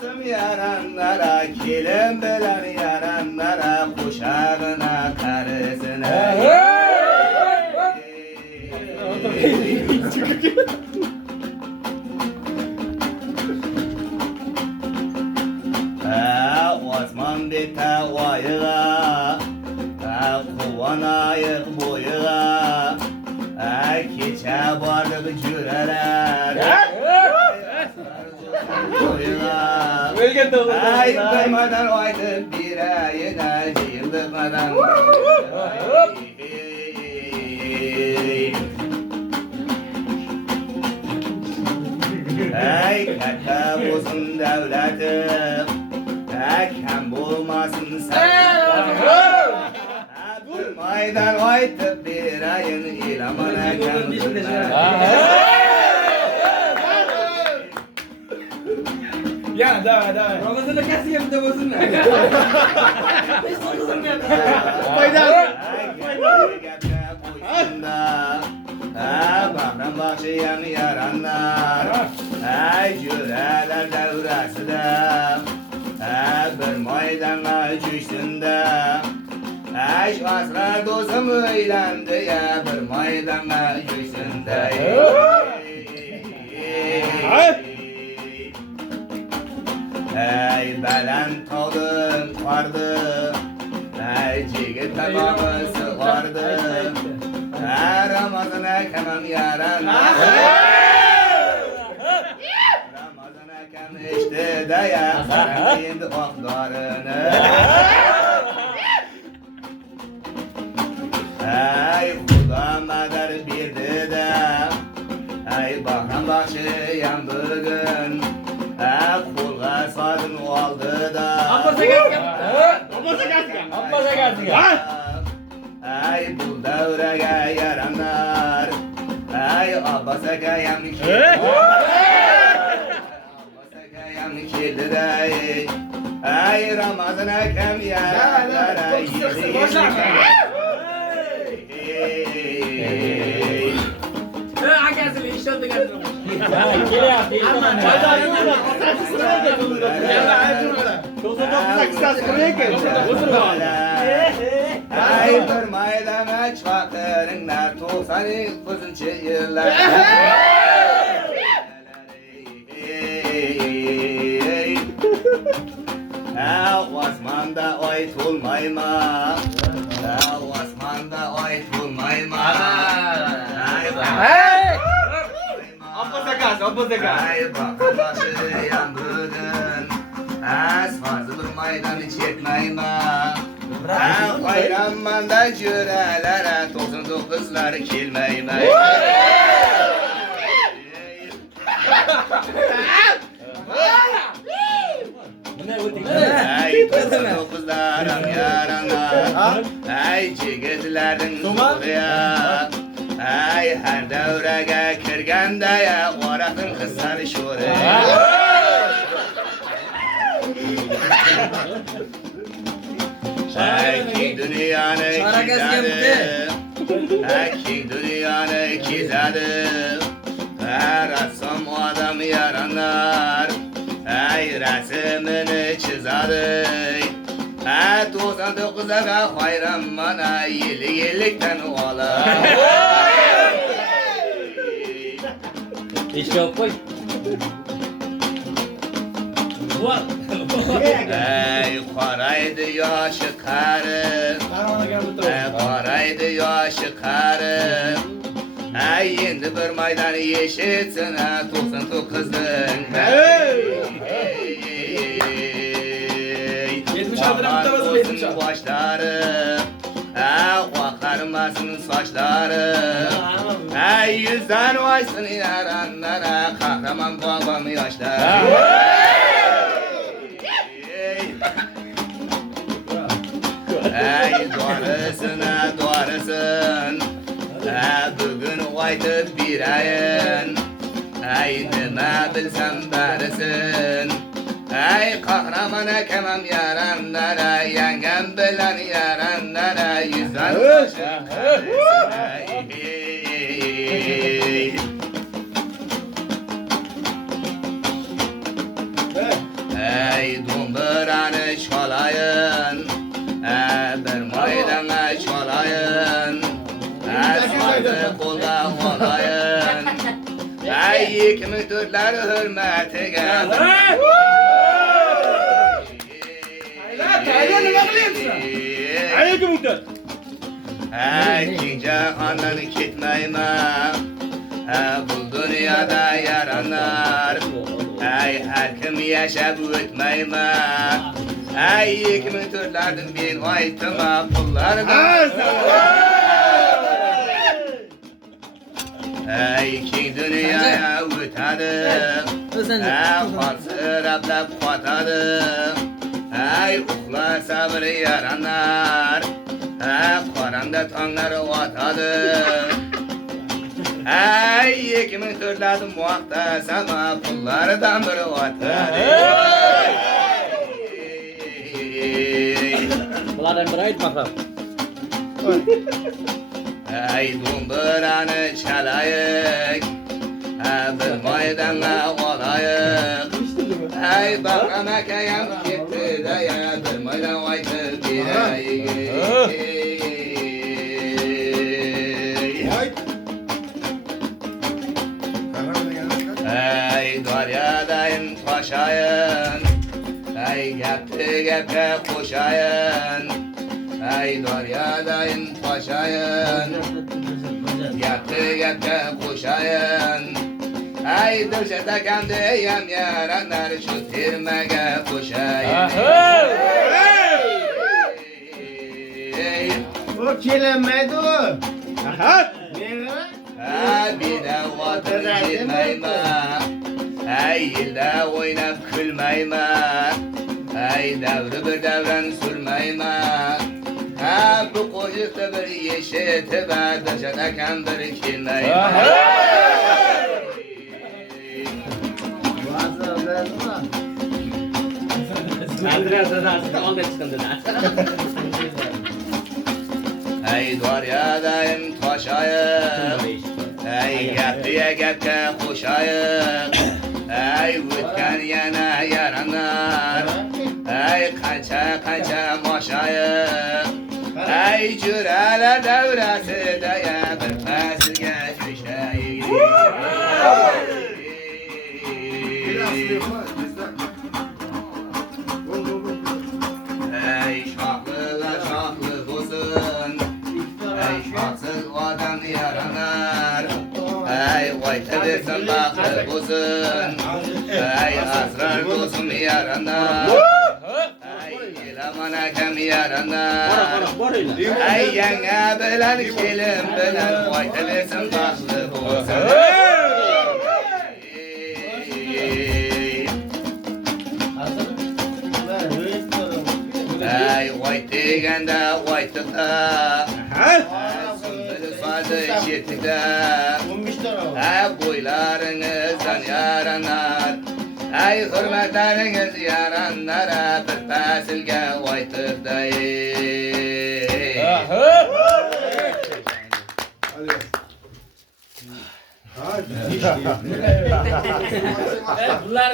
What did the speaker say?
dostum yaranlara, kelin bilen yaranlara, kuşağına karısına. Osman bete oyuğa, kuvanayık boyuğa, keçe varlık cüreler. Ay kırmadan oydu bir ayına cıyıldıkmadan. Ay kaka olsun devletim, kem bulmasın sen. Durmaydan oydu bir ayın ilamana kemdurlar. Ya давай. Ramazan'da kesin yapıda bozun. Bahram başlayan yaranlar, cüreler devrasıda, bir maydana düştüğünde, asra dostum eğlendi ya, bir maydana düştüğünde. Ey belen tağdım vardı, cigit tamamısı vardı. Ramazan'a keman yaran, Ramazan'a kem işte daya, sarın indi oklarını. Ey Huda madar birdi de, ey bahram başlayan bugün, kulga sadın oldu da. Amma sakat ya. Ay bu devreye yaranlar, ay Abbas'a kayan ki, Abbas'a kayan kildi de, ay Ramazan'a kem yaranlar, ay Ay bir maydana çakırınlar, 99. yıllar. Osman'da oy tulmayma, Osman'da oy tulmayma. Abba sakat. Ay bakın başlayan bugün, fazla bir maydanı çekmeyma. Bayramanda cürelere 99'lar kilmeyme. Ay 99'laram yaranlar, ay cigitlerin soğuya. Ay her devrege kirgende ya, orakın kızları şuraya. Ki dünyanı kizadı, ki dünyanı kizadı. Ressam o adam yaranlar, resmini çizadı. 99'a hayran bana, yıllıktan ola. İşte koy. Ey karaydı yaşı karı, karaydı yaşı karı. Ey şimdi bir maydan yeşilsin, 99'dın. Olsun başları, akarmasın saçları. Ey yüzden vaysın yaranlara, kahraman babam yaşlar. Ey doğrısın, bugün oydu bir ayın. Ey nime bilsem berisin. Ey kahramana kemam yaranlara, yengem bilen yaranlara, yüzden başım Ey dumburanı çalayın, bir maydana çalayın, sarı kolda olayın. Ey 2004'ler hürmetine. Taylan nima qilyapsan? Ayga muhtar. İkinci anan ketmeymen, bu dünyada yaranar. Ey her kim yaşab o'tmayman. Ey 2004'lerden ben aytma pullardan. Ey keng dünyaya o'tadi. Qalsirablab qotadi. Ey uxlar sabr yaranar. Qoranda tonglar otadi. Ey 2004'lerden muaqta sama pullardan biri otadi. Bulardan biri aytmasa. Ey dumburanı çalayık, bir maydana olayık. Ey bakam akayam gitti de ya bir maydan aytib berayik. Ey daryadayın taşayın, ey gapti gapga qo'shayın. Ey daryadayın taşayın, gapti gapga qo'shayın. Ey dilshada kamdiyam yaranar shu termaga qo'shayın. O kelinmaydi o. Bedavotir kelmayman. Ey yilda o'ynab kulmayman. Ey davri bir davran surmayman. Bu qo'shiqda bir yeshitib dilshada kam bir kelmayman. Madrasadan olga chiqindilar. Ey daryadayın taşayık, ey gapga gapga qo'shayık. Ey o'tgan yana yaranar. Ey qancha qancha moshayık. Ey juralar davrasida ya bir faslga tushayik. Ey shohlar shohli bo'lsin. Ey shohsiz odam yaranar. Ey aytib bersin baxtli bo'lsin. Ey asrar do'stim yaranar. Ey elaman akam yaranar. Ey yanga bilan kelin bilan aytib bersin baxtli bo'lsin. Ey white deganda white'da, sümbül fadı çetida. Ey boylarınızdan yaranar. Ey hürmetleriniz yaranar. Bir fasilge white'da. Bular